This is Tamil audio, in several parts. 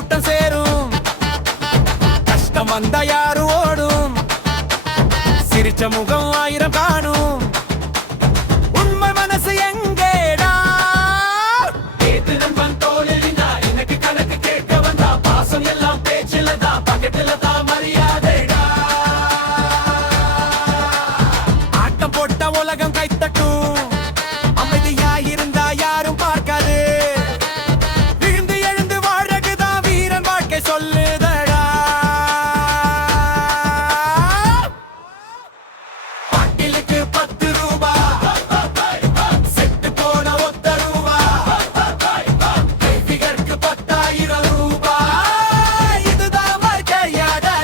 கூட்டம் சேரும், கஷ்டம் வந்த யாரும் ஓடும், சிரிச்ச முகம் ஆயிரம் காணும். உண்மை மனசு எங்கேடா? ஏத்து நண்பன் தோழிலினா எனக்கு கணக்கு கேட்க வந்தா, பாசம் எல்லாம் பேச்சில தான், பக்கத்துல தான் மரியாதைடா. ஆட்டம் போட்ட உலகம் கைத்தட்டும், அமைதியா இருந்தா யாரும் பார்க்காது. விழுந்து எழுந்து வாழகுதான் வீரன் வாழ்க்கை சொல்லுதடா. பாட்டிலுக்கு 10 ரூபா, செத்து போன ஒத்த ரூபா, கைஃபிகருக்கு 10,000 ரூபா, இதுதான் வாழ்க்கையாடா.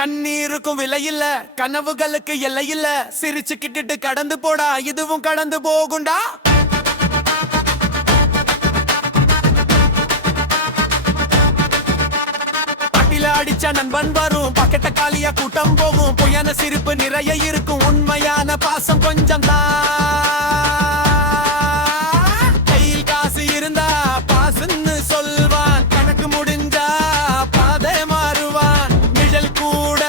கண்ணீருக்கும் விலை இல்ல, கனவுகளுக்கு எல்லை இல்ல, சிரிச்சுக்கிட்டு கடந்து போடா, இதுவும் கடந்து போகுண்டா. பாட்டில அடிச்ச நண்பன் வரும், பக்கெட்ட காலியா கூட்டம் போகும், பொய்யான சிரிப்பு நிறைய இருக்கும், உண்மையான பாசம் கொஞ்சம் தான். கையில் காசு இருந்தா பாசுன்னு சொல்வான், கணக்கு முடிஞ்சா பாதை மாறுவான். நிழல் கூட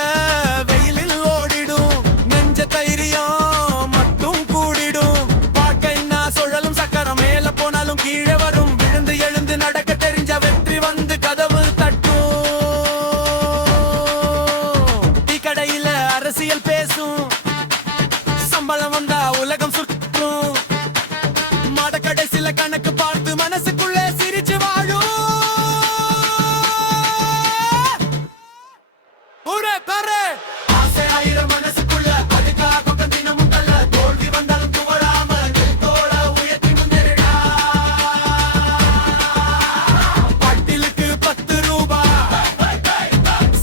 வெயிலில் ஓடிடும், நெஞ்ச தைரியம் மட்டும் கூடிடும். வாழ்க்கைன்னா சுழலும் சக்கரம், மேல போனாலும் கீழே வரும், விழுந்து எழுந்து நடக்க தெரிஞ்ச வெற்றி வந்து கதவு தட்டும். டீ கடையில அரசியல் பேசும், சம்பளம் வந்தா உலகம் சுற்றும், மாத கடைசில கணக்கு பார்த்து மனசுக்குள்ளே சிரிச்சு வாழும். ஊரே பாரு, ஆசை ஆயிரம் மனசுக்குள்ள, அதுக்காக தினமும் தள்ள, தோல்வி வந்தாலும் துவராம தோள உயர்த்தி முன்னேறிடா. பாட்டிலுக்கு 10 ரூபா,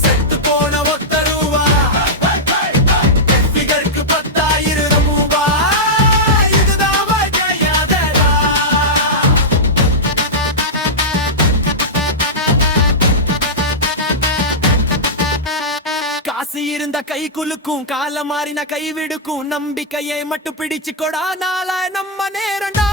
செத்து போன ஒத்த ரூபா, கைஃபிகருக்கு 10,000 ரூபா, இதுதான் வாழ்க்கையாடா. காசு இருந்த கை குலுக்கும், காலம் மாறின கை விடுக்கும், நம்பிக்கையை மட்டும் பிடிச்சு கொடா, நாளா நம்ம நேரண்டா.